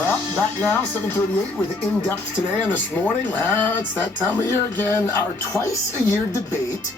Well, back now, 7:38 with In Depth today. And this morning, well, it's that time of year again. Our twice-a-year debate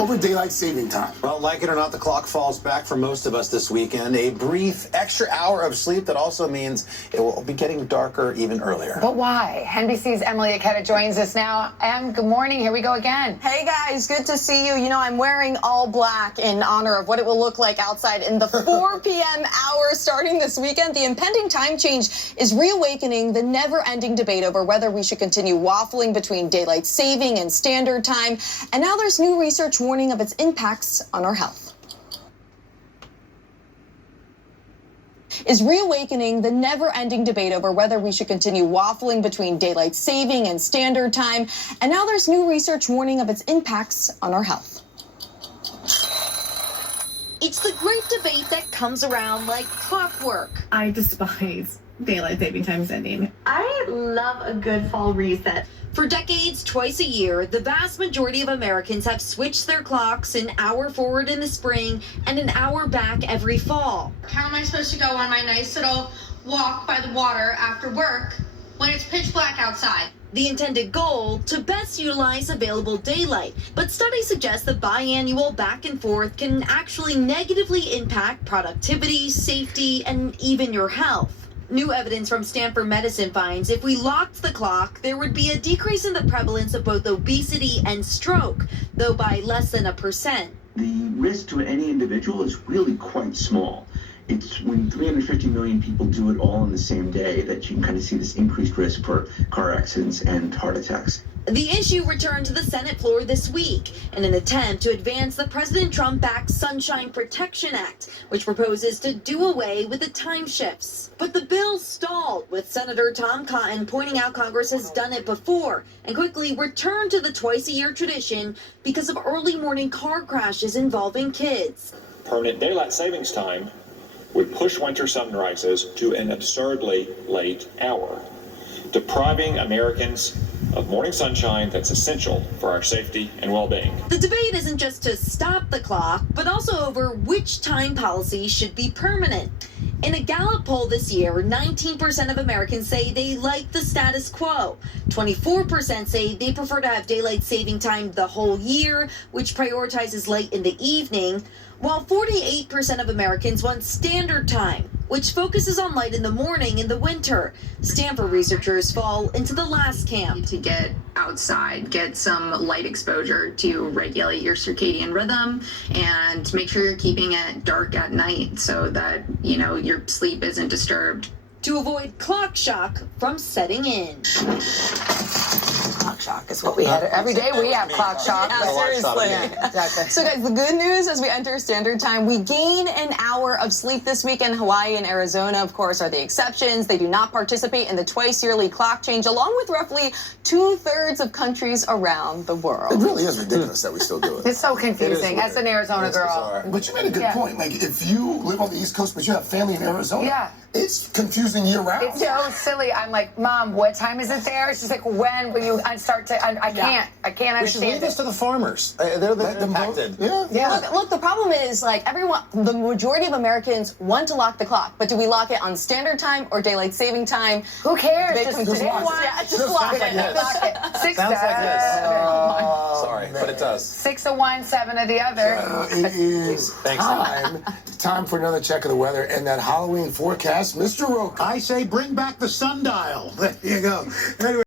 over daylight saving time. Well, like it or not, the clock falls back for most of us this weekend. A brief extra hour of sleep that also means it will be getting darker even earlier. But why? NBC's Emilie Ikeda joins us now. Good morning. Here we go again. Hey guys, good to see you. You know, I'm wearing all black in honor of what it will look like outside in the 4 p.m. hour starting this weekend. The impending time change is reawakening the never-ending debate over whether we should continue waffling between daylight saving and standard time. And now there's new research warning of its impacts on our health. Is reawakening the never-ending debate over whether we should continue waffling between daylight saving and standard time. And now there's new research warning of its impacts on our health. It's the great debate that comes around like clockwork. I despise daylight saving times ending. I love a good fall reset. For decades, twice a year, the vast majority of Americans have switched their clocks an hour forward in the spring and an hour back every fall. How am I supposed to go on my nice little walk by the water after work when it's pitch black outside? The intended goal, to best utilize available daylight. But studies suggest the biannual back and forth can actually negatively impact productivity, safety, and even your health. New evidence from Stanford Medicine finds if we locked the clock, there would be a decrease in the prevalence of both obesity and stroke, though by less than 1%. The risk to any individual is really quite small. It's when 350 million people do it all in the same day that you can kind of see this increased risk for car accidents and heart attacks. The issue returned to the Senate floor this week in an attempt to advance the President Trump-backed Sunshine Protection Act, which proposes to do away with the time shifts. But the bill stalled, with Senator Tom Cotton pointing out Congress has done it before and quickly returned to the twice-a-year tradition because of early morning car crashes involving kids. Permanent daylight savings time would push winter sunrises to an absurdly late hour, depriving Americans of morning sunshine that's essential for our safety and well-being. The debate isn't just to stop the clock, but also over which time policy should be permanent. In a Gallup poll this year, 19% of Americans say they like the status quo. 24% say they prefer to have daylight saving time the whole year, which prioritizes light in the evening, while 48% of Americans want standard time, which focuses on light in the morning in the winter. Stanford researchers fall into the last camp. To get outside, get some light exposure to regulate your circadian rhythm and make sure you're keeping it dark at night so that, you know, your sleep isn't disturbed. To avoid clock shock from setting in. Clock shock is what we had every day. We have clock shock. Yeah, seriously. Yeah, exactly. So guys, the good news as we enter standard time, we gain an hour of sleep this weekend. Hawaii and Arizona, of course, are the exceptions. They do not participate in the twice-yearly clock change, along with roughly 2/3 of countries around the world. It really is ridiculous that we still do it. It's so confusing. As an Arizona girl. Bizarre. But you made a good point. Like, if you live on the East Coast, but you have family in Arizona, Yeah. it's confusing year-round. It's so silly. I'm like, Mom, what time is it there? She's like, when will you start to? I can't We should understand leave this it. to the farmers. They're Let them vote. impacted. Yeah. Look, the problem is, like, the majority of Americans want to lock the clock, but do we lock it on standard time or daylight saving time? Who cares? They Just can lock it. Yeah, just lock it. Lock it. Six Sounds like this. Oh, Sorry, but it does. 6 of one, 7 of the other. It is Thanks. time for another check of the weather and that Halloween forecast. Mr. Roca. I say bring back the sundial. There you go. Anyway.